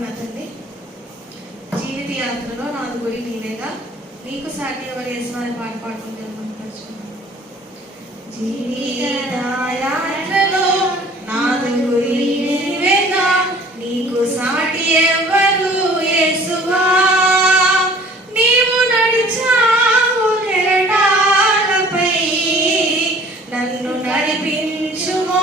నా తండ్రి. జీవిత యాత్రలో నా గురి నీవేగా నీకు సాటి ఎవరు యజమాని పాట పాడుకుంటాను నీకు నీవు నన్ను నడిపించుమో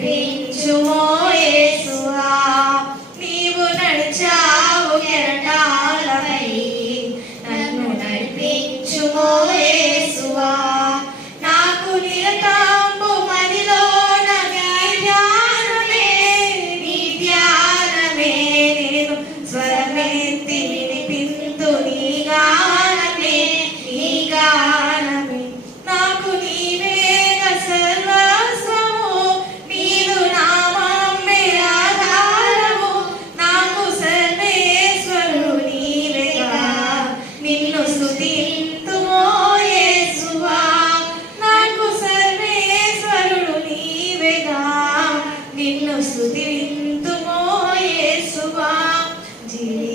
to all. posibilidad